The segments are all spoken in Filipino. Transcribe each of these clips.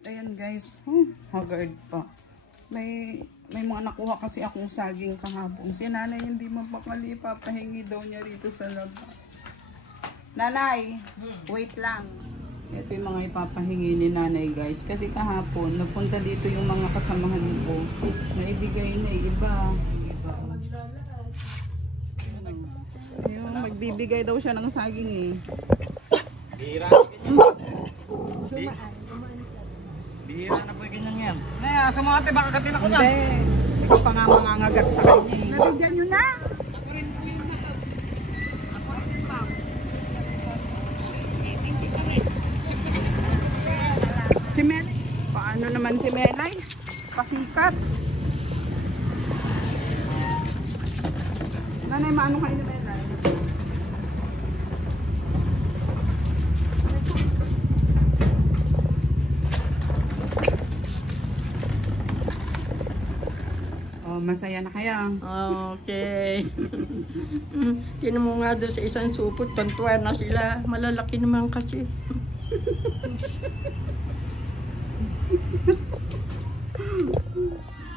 Ayan guys, haggard pa. May mga nakuha kasi akong saging kahapon. Si nanay hindi mapakali, papahingi daw niya rito sa laba. Nanay, wait lang. Ito yung mga ipapahingi ni nanay guys. Kasi kahapon, nagpunta dito yung mga kasamahan ko. Naibigay na iba. Ayun, magbibigay daw siya ng saging eh. Bihira. Bihira na po yung ganyan yan. Naya, sa mga ate, baka katin ako dyan. Hindi. Ikaw pa nga mangangagat sa kanya eh. Nabigyan nyo na. Si Melay. Paano naman si Melay? Pasikat. Nanay, maano kayo ni Melay? Masaya na kaya. Okay. Tinan mo nga doon sa isang supot, pantuwa na sila. Malalaki naman kasi.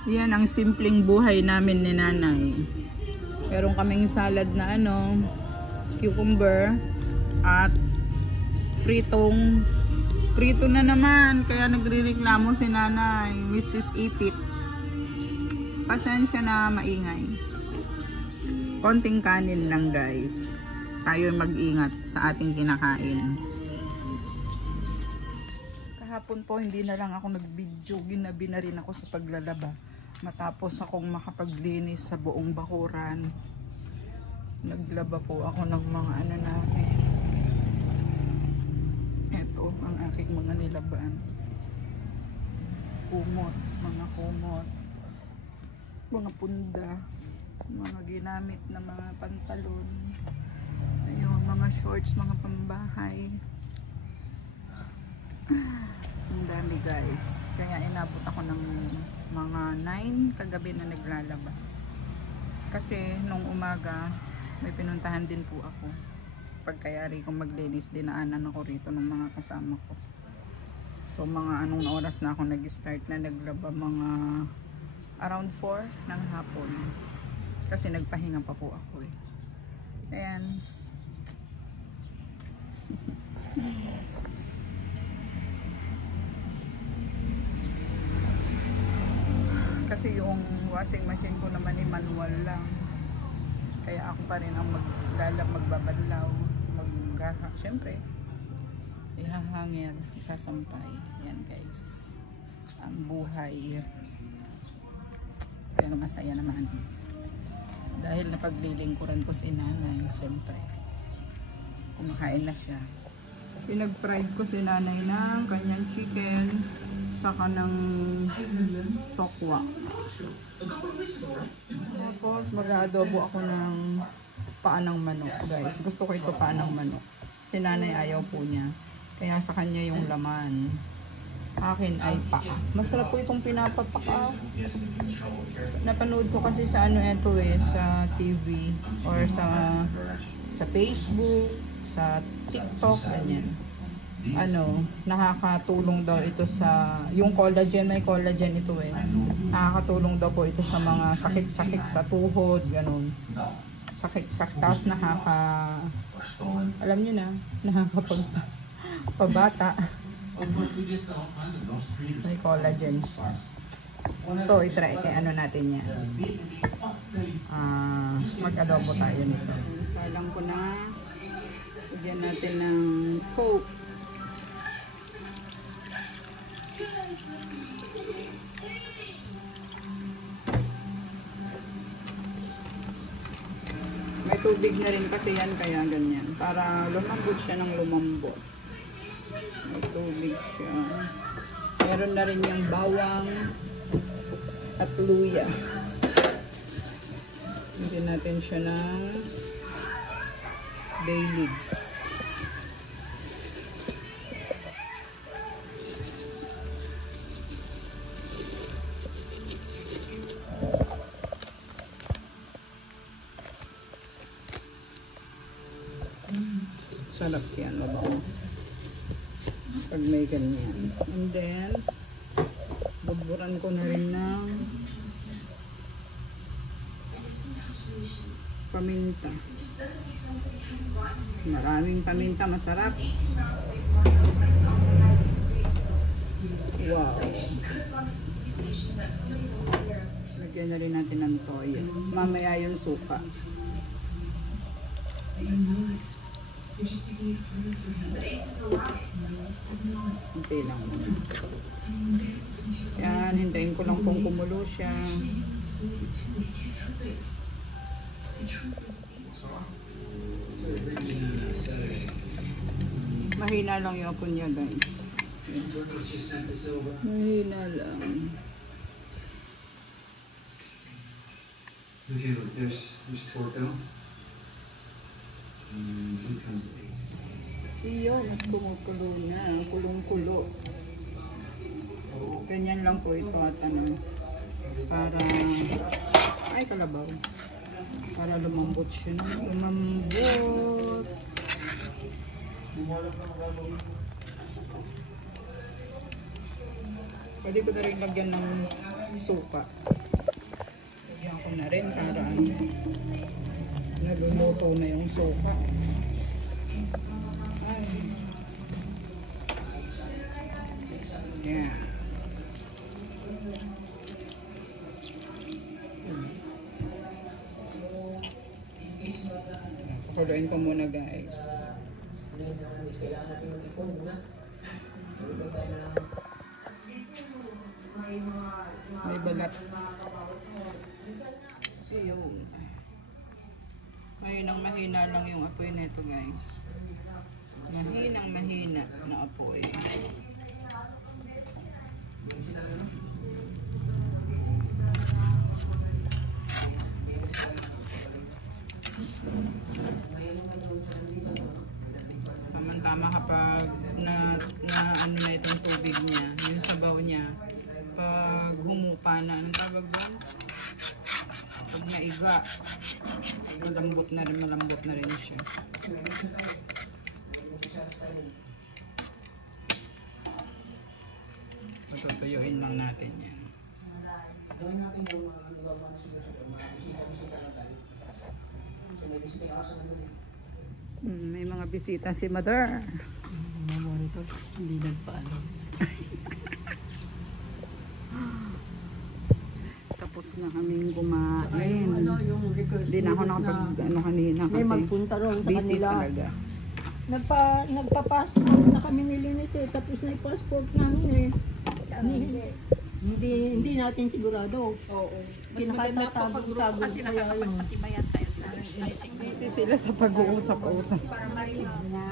Yan ang simpleng buhay namin ni nanay. Meron kaming salad na cucumber at prito na naman. Kaya nagrereklamo si nanay, Mrs. Ipit. Pasensya na maingay. Konting kanin lang guys. Tayo mag-ingat sa ating kinakain. Kahapon po hindi na lang ako nag-video. Ginabi na rin ako sa paglalaba. Matapos akong makapaglinis sa buong bakuran. Naglaba po ako ng mga namin. Ito ang aking mga nilaban. Kumot, mga kumot. Mga punda, mga ginamit na mga pantalon, ayun, mga shorts, mga pambahay. Ang dami guys. Kaya inabot ako ng mga 9 kagabi na naglalaba. Kasi nung umaga may pinuntahan din po ako. Pagkayari kong maglinis, dinaanan ako rito ng mga kasama ko. So mga anong oras na ako nag-start na naglaba, mga around 4 ng hapon. Kasi nagpahinga pa po ako eh. Ayan. Kasi yung washing machine ko naman ay manual lang. Kaya ako pa rin ang magbabadlaw. Siyempre, ihahangin, isasampay. Yan guys. Ang buhay. Pero masaya naman dahil napaglilingkuran ko si nanay. Siyempre kumakain na siya. Pinag-fried ko si nanay ng kanyang chicken saka ng tokwa. Tapos mag-aadobo ako ng paa ng manok guys. Gusto ko ito paa ng manok. Si nanay ayaw po niya, kaya sa kanya yung laman, akin ay paa. Masarap po itong pinapapaka. Napanood ko kasi sa ito sa TV or sa Facebook, sa TikTok, ganyan. Nakakatulong daw ito sa yung collagen, may collagen ito eh. Nakakatulong daw po ito sa mga sakit-sakit sa tuhod, ganun. Sakit-sakit, tapos alam niyo na, nakakapagpabata. May collagen siya. So i-try natin yan. Mag-adobo tayo nito. Salang ko na. Lagyan natin ng Coke. May tubig na rin kasi yan, kaya ganyan. Para lumambot siya ng lumambot. May tubig siya. Meron na rin yung bawang at luya. Lagyan natin siya ng bay leaves. Sarap yan, mabaho. Pag may ganyan. And then, Babayaran ko na rin ng paminta. Maraming paminta, masarap. Wow. Lagyan na rin natin ng toyo. Mamaya yung suka. Hintayin lang muna. Yan, hintayin ko lang kung kumulo siya. Mahina lang yung apo niya, guys. Mahina lang. Okay, look, there's Torco. And here comes the base. Iyon, at kumukulo na. Kulong-kulo. Ganyan lang po ito at ano. Para, ay kalabaw. Para lumambot siya. Lumambot. Pwede ko na rin lagyan ng suka. Lagyan ko na rin para naluluto na yung suka. Ay. Yeah. Pakuluin ko muna, guys. May balat. Ayun. Mahinang mahina lang yung apoy nito, guys. Mahinang mahina na apoy. Tama kapag na ano na itong tubig niya, yung sabaw niya, pag humupa na, anong tawag doon? Pag naiga, malambot na rin siya. Patutuyuin lang natin yan. May mga bisita si Mother. Monitor, hindi nagpaano. Tapos na kaming kumain. Yung request Hindi na ako nakapag ano kanina may kasi magpunta ron sa busy kanila. talaga. Nagpa-passport na kami ni Linit eh. Tapos na yung passport namin eh. Hindi natin sigurado. Oo. Kinakatago-tago kasi kaya yun. nakakapagpatibayan tayo. Busy sila sa pag-uusap-usap. Para marinig niya.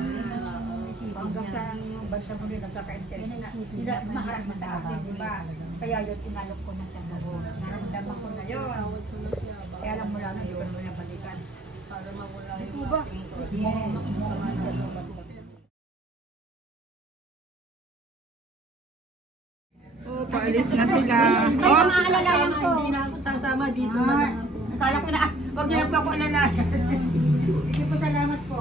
Hanggang sa bansa mo rin nagkaka-interest na hindi maharap na sa akin, di ba? Kaya yun, inalok ko na sa buho. Naramdaman ko na yun. Kaya alam mo lang, hindi ko naman nabalikan. Para mawala yung aking problema. Oh, paalis na sila. Oh, maalalayan ko. Hindi na ako sasama dito. Akala ko na, wag niyo lang po ako alalayan. Sige po, salamat po.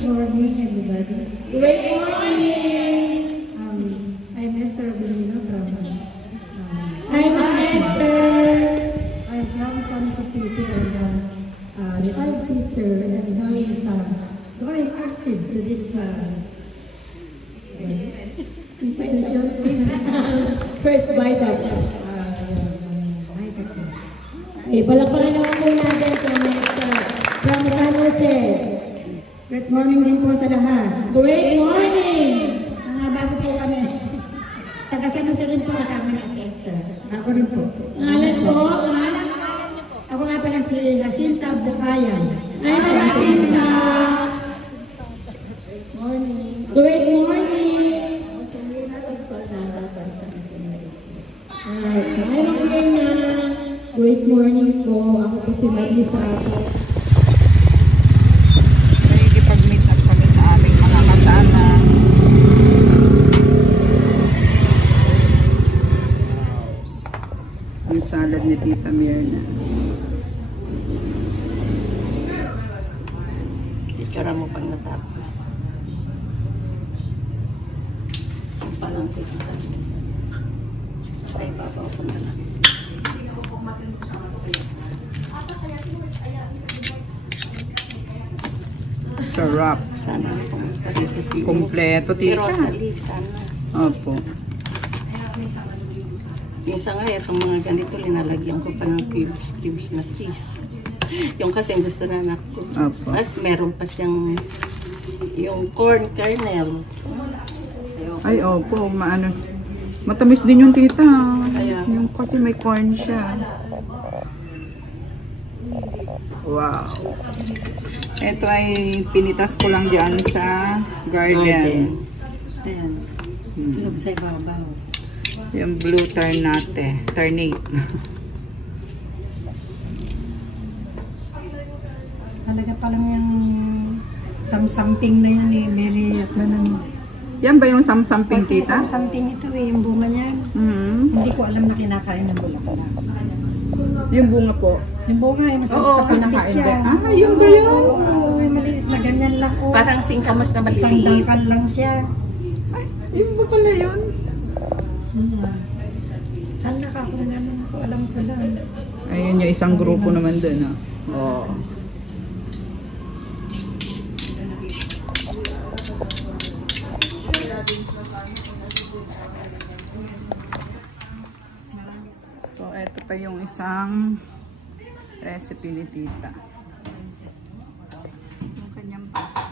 Good morning, everybody. Great morning! I'm Esther Avelino from Hi, Esther! I'm from San Jose City and retired teacher and now is very active to this institution. First Bible class. Okay, palakpakan naman po natin sa Esther from San Jose. Great morning din po sa lahat. Great morning! Mga bago po kami. Taga-San Jose rin po kasama ni Esther. Ako rin po. Ngalan po? Ako nga pala si Jacinta Bukayan. Ay, Jacinta! Morning. Great morning! Great morning po. Ako po si Marisa. Nakikipag-meet up kami sa aming mga kasama. Ang salad ni Tita Mirna. Itsura mo pag natapos. Palang kita. Ay, babaw ko na lang. Sarap. Sana pumunta dito si Kompleto, si Tita. Rosalie, sana. Opo. Minsan nga, itong mga ganito, linalagyan ko pa ng cubes na cheese. Yung kasi gusto na anak ko. Opo. Tapos meron pa siyang yung corn kernel. Ay, opo. Maano. Matamis din yung tita. Kaya. Yung kasi may corn siya. Wow. Ito ay pinitas ko lang dyan sa garden. Ayan. Ano sa ibabaw? Yung blue ternate. Talaga palang yung something na yan eh. Mary at manang. Yan ba yung samsamping tita? Something ito eh. Yung bunga niyan. Hindi ko alam na kinakain ng bulaklak. Yung bunga po. Yung bunga yung masarap Oo, sa pinapit kinakain siya. din. Ah, yun ba yun? Oo, maliit na ganyan lang oh. Parang singkamas na Isang maliliit. dangkal lang siya. Ay, yun ba pala yun? Anak ako naman ko, alam ko lang. Ayun yung isang grupo naman dun. Ah. Oh. So, ito pa yung isang recipe ni tita. Yung kanyang pasta.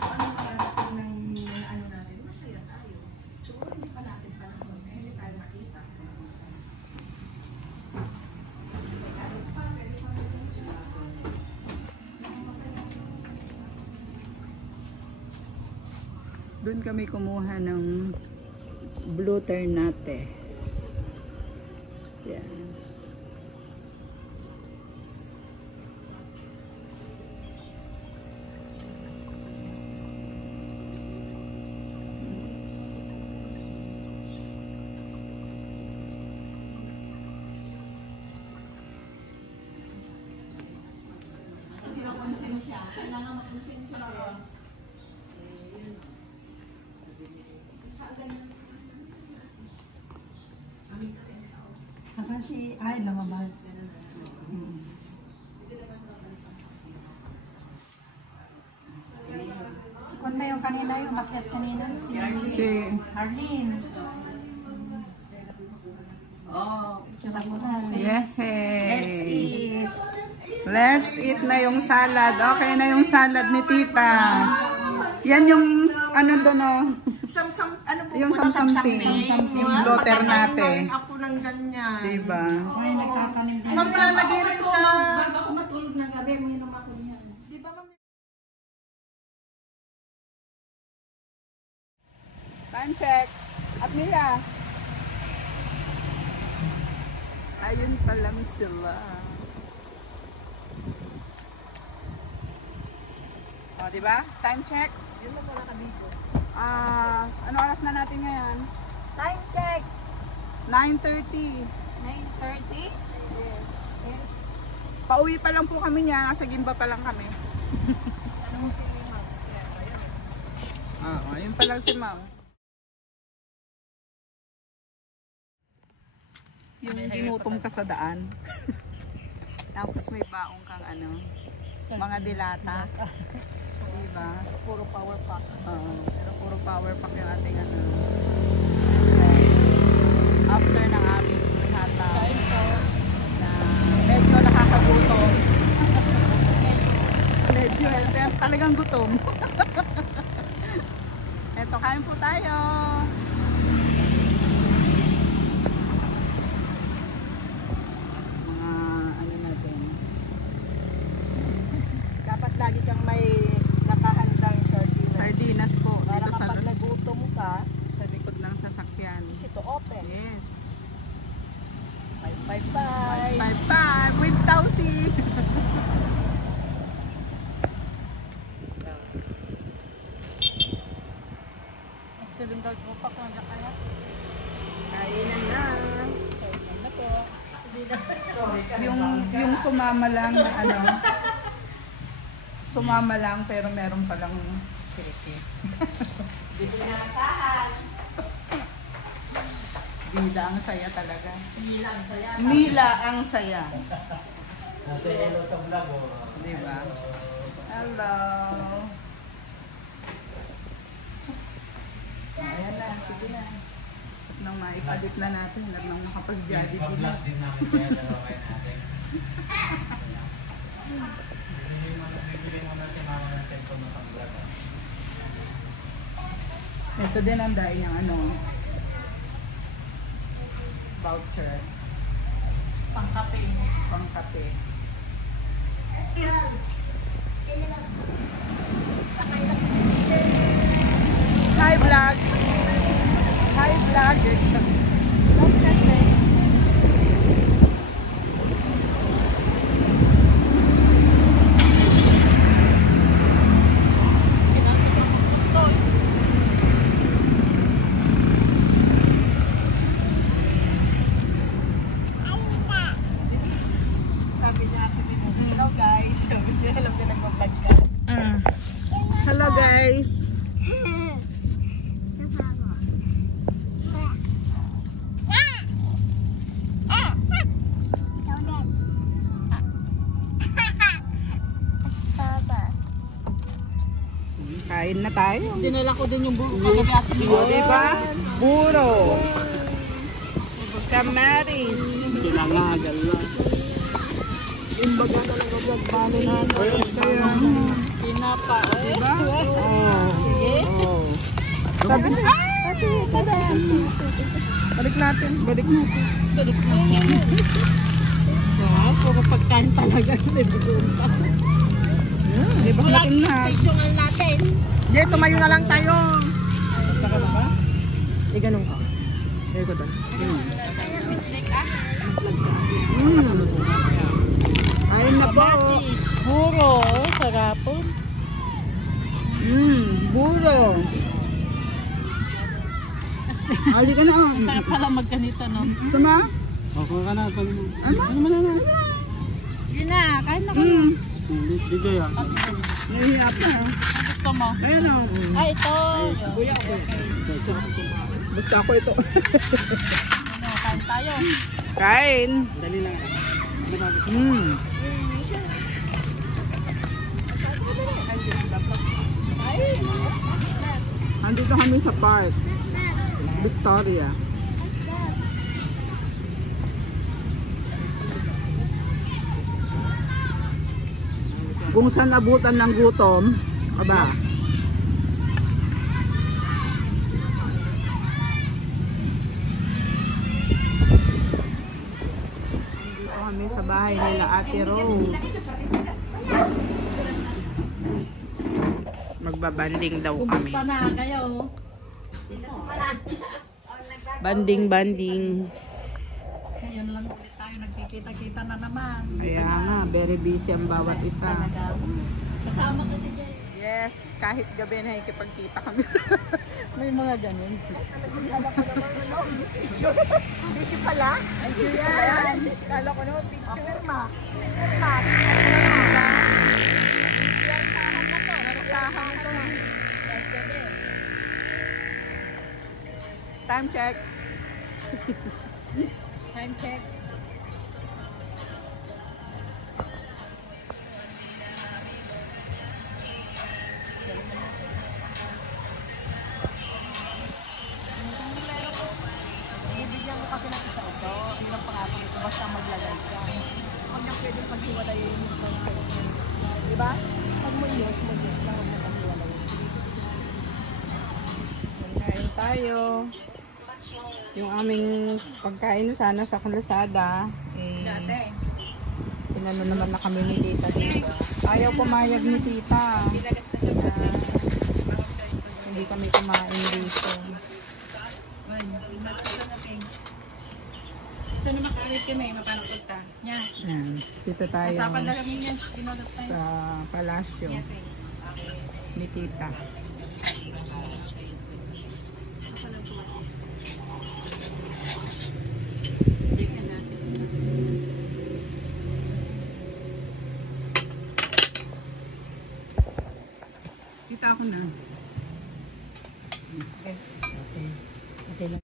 Doon kami kumuha ng blue ternate. Yan. Asan si ay lumabas. Si Kun na yung kanina, yung makiat kanina, si Arlene. Oh, tsura mo na. Yes, Let's eat. Let's eat na yung salad. Okay na yung salad ni tita. Yan yung ano doon oh. Ano po Yung samsamping. Yung blue ternate. Ako ng ganyan. Diba? Ay, nagtatanim din. Ma'am, nilalagay rin sa... Bago ako matulog ng gabi, mayroon ako niyan. Di ba ma'am? Time check. At Mia. Ayun pa lang sila. O, diba? Time check. Yun mo wala kami ko. Ano oras na natin ngayon? Time check. 9:30. 9:30? Yes. Pauwi pa lang po kami niya. Nasa Gimba pa lang kami. Ayun pa lang si ma'am. Yung ginutom ka sa daan. Tapos may baong kang ano, mga dilata. Diba? Puro power pack. Oo, pero puro power pack yung ating ano. After ng aming hata na medyo nakakagutom. Medyo, pero talagang gutom. Eto, kain po tayo. Mga ano natin. Dapat lagi kang may nakahandang sardinas. Sardinas po. Para Dito sa, kapag nagutom ka, sa likod ng sasakyan. easy to open. Yes. 555. 5-5 with Tausi. Accidental po pa kung kaya. Kainan na. Na po. Yung sumama lang ano. Sumama lang pero meron palang kiliki. Dito na asahan. Bida ang saya talaga. Mila ang saya. Mila ang saya. Nasa yellow sa vlog o. Diba? Hello. Ayan na, sige na. Nang maipalit na natin at nang makapag-jollibee na. Ipa-vlog din namin kaya dalawa kayo natin. Bibili mo na si mama ng cellphone na pang-vlog. Ito din ang dahil niyang ano, voucher, Pangkape. pangkape. Hi vlog! Hi vlog! Sabi niya ate ni Mami, hello guys. Sabi niya, alam niya nag-vlog ka. Hello guys! Kain na tayo. Dinala ko din yung buko kagabi ate ni O, diba? Buro. Kamaris. Sinangagal na. Imbaga talaga vlog balo na. Kaya, Pinapa. diba? Sige. Oh. Sabi na, balik natin. Balik natin. Tulik na. Wow, puro pagkain talaga. Diba natin na? Stationan natin. Diyan, tumayo na lang tayo. Saka na ba? Ganun ka. There ko doon. Ayun na po. Kamatis. Puro. Sarapon. Buro. Ali ka na. Sarap pala magganito, no? Tama? Okay ka na. Ano Ano? Yun na, kain na ko. Dito yan. Nahihiya pa. Gusto mo? Ayun o. Ay, ito. Kuya ako. Basta ako ito. Ano, kain tayo. Kain. Dali lang. Andito kami sa park. Victoria. Kung saan abutan ng gutom, aba. Dito kami sa bahay nila Ate Rose. Magbabanding daw kami. Kumusta na kayo? Banding. Ngayon lang ulit tayo nagkikita-kita na naman. Kaya nga, very busy ang bawat isa. Kasama kasi dyan. Yes, kahit gabi na ikipagkita kami. May mga ganun. Picture pala? Ay, yan. Kala ko naman picture. Nasahan to. Time check. Time check. Bibigyan mo kasi natin sa ito. Yun ang pangako nito. Basta maglagay ka. Huwag niya pwedeng paghiwalay yung diba? Pag mo i-use mo din lang. Huwag niya paghiwalay. Kain tayo. Yung aming pagkain sana sa Lazada. Tinano naman na kami ni tita dito. Ayaw pumayag ni tita. Hindi kami kumain dito. Gusto na makakawit kami. Mapano punta? Yan. Ayan, dito tayo Usapan na kami yan. Pinulot tayo. sa palasyo ni tita. Kita ko na.